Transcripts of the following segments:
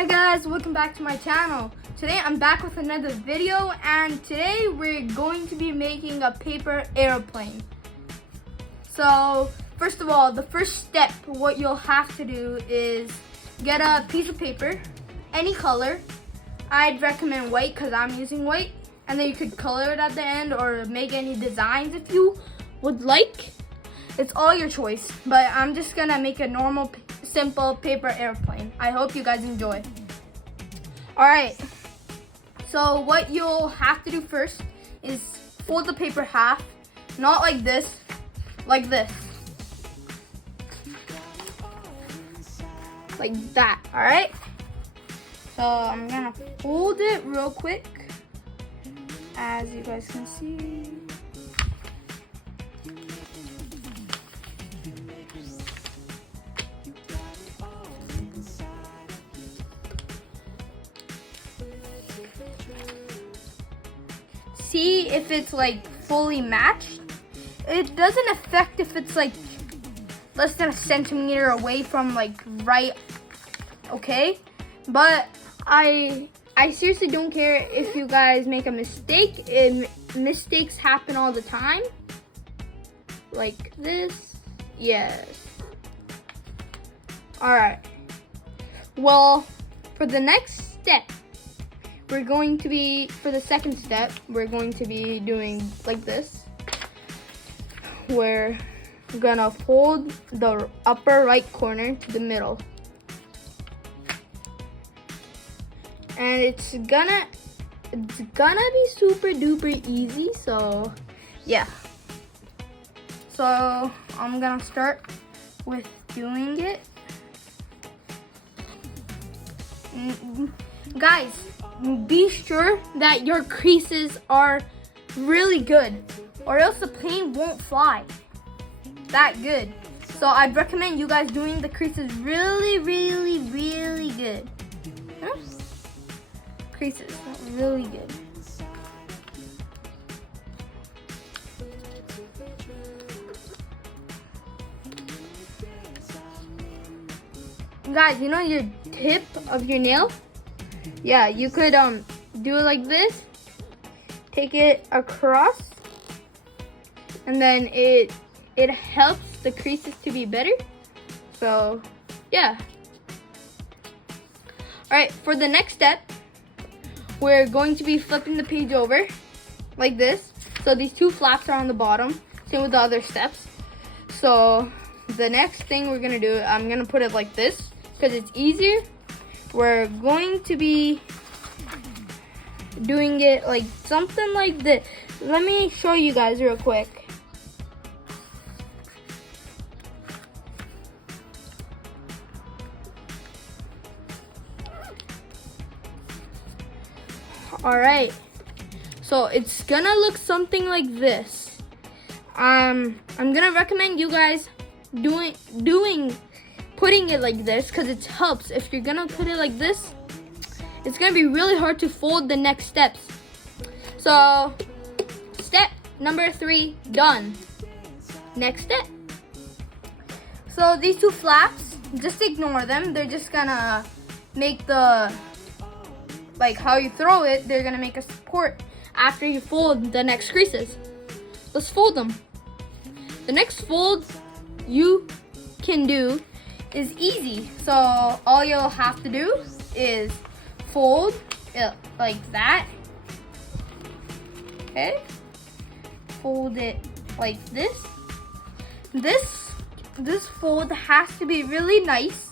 Hi guys, welcome back to my channel. Today I'm back with another video, and today we're going to be making a paper airplane. So first of all, the first step, what you'll have to do is get a piece of paper, any color. I'd recommend white because I'm using white, and then you could color it at the end or make any designs if you would like. It's all your choice, but I'm just gonna make a normal simple paper airplane. I hope you guys enjoy. All right, so what you'll have to do first is fold the paper half, not like this, like this, like that. All right, so I'm gonna fold it real quick, as you guys can see. See if it's like fully matched. It doesn't affect if it's like less than a centimeter away from like right, okay? But I seriously don't care if you guys make a mistake. Mistakes happen all the time. Like this, yes. All right, well, for the next step, we're going to be, for the second step, we're going to be doing like this. We're gonna fold the upper right corner to the middle. And it's gonna be super duper easy, so yeah. So I'm gonna start with doing it. Guys, be sure that your creases are really good, or else the plane won't fly that good. So I'd recommend you guys doing the creases really good. Huh? Creases, really good. Guys, you know your tip of your nail? Yeah, you could do it like this, take it across, and then it helps the creases to be better. So yeah. All right, for the next step, we're going to be flipping the page over like this. So these two flaps are on the bottom, same with the other steps. So the next thing we're gonna do, I'm gonna put it like this because it's easier. We're going to be doing it like something like this. Let me show you guys real quick. All right, so it's gonna look something like this. I'm gonna recommend you guys putting it like this because it helps. If you're gonna put it like this, it's gonna be really hard to fold the next steps. So step number 3 done. Next step. So these two flaps, just ignore them. They're just gonna make the, like how you throw it, they're gonna make a support after you fold the next creases. Let's fold them. The next fold you can do is easy. So all you'll have to do is fold it like that. Okay? Fold it like this. This fold has to be really nice,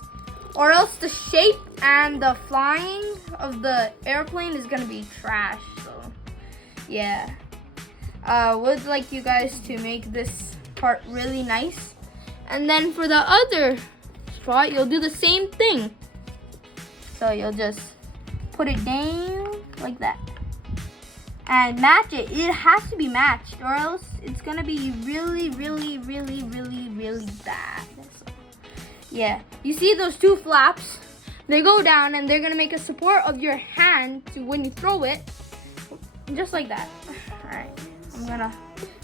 or else the shape and the flying of the airplane is gonna be trash. So yeah, would like you guys to make this part really nice. And then for the other spot, you'll do the same thing. So you'll just put it down like that and match it. It has to be matched, or else it's gonna be really bad. So, yeah, you see those two flaps? They go down and they're gonna make a support of your hand to when you throw it, just like that. All right, I'm gonna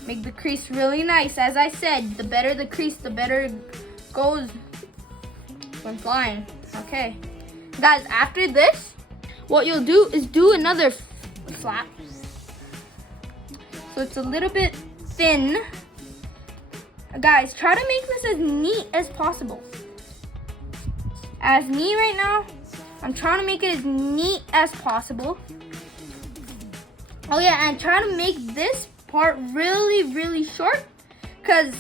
make the crease really nice. As I said, the better the crease, the better it goes when flying. Okay, Guys, after this, what you'll do is do another flap. So it's a little bit thin. Guys, try to make this as neat as possible. As me right now, I'm trying to make it as neat as possible. Oh yeah, and try to make this part really, really short, because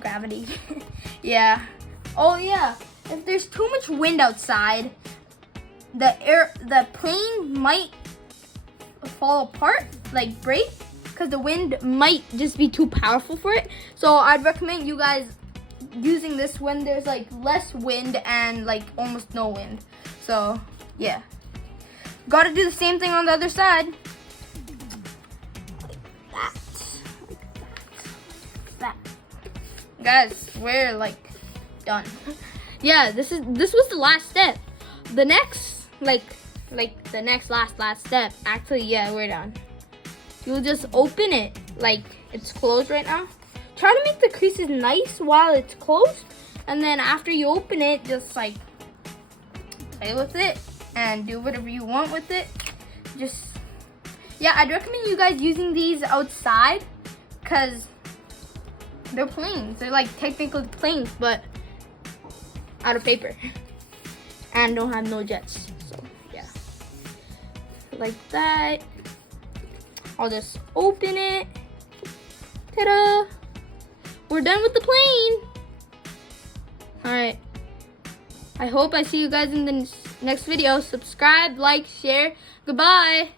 gravity. Yeah. Oh yeah, if there's too much wind outside, the plane might fall apart, like break, because the wind might just be too powerful for it. So I'd recommend you guys using this when there's like less wind and like almost no wind. So yeah, gotta do the same thing on the other side. Like that. Guys, we're like done. Yeah, this was the last step. The next the next last step, actually, yeah, we're done. You'll just open it like it's closed right now. Try to make the creases nice while it's closed, and then after you open it, just like play with it and do whatever you want with it. Just, yeah, I'd recommend you guys using these outside, because they're planes. They're like technically planes, but out of paper and don't have no jets. So yeah, like that. I'll just open it. Ta-da! We're done with the plane. All right. I hope I see you guys in the next video. Subscribe, like, share. Goodbye.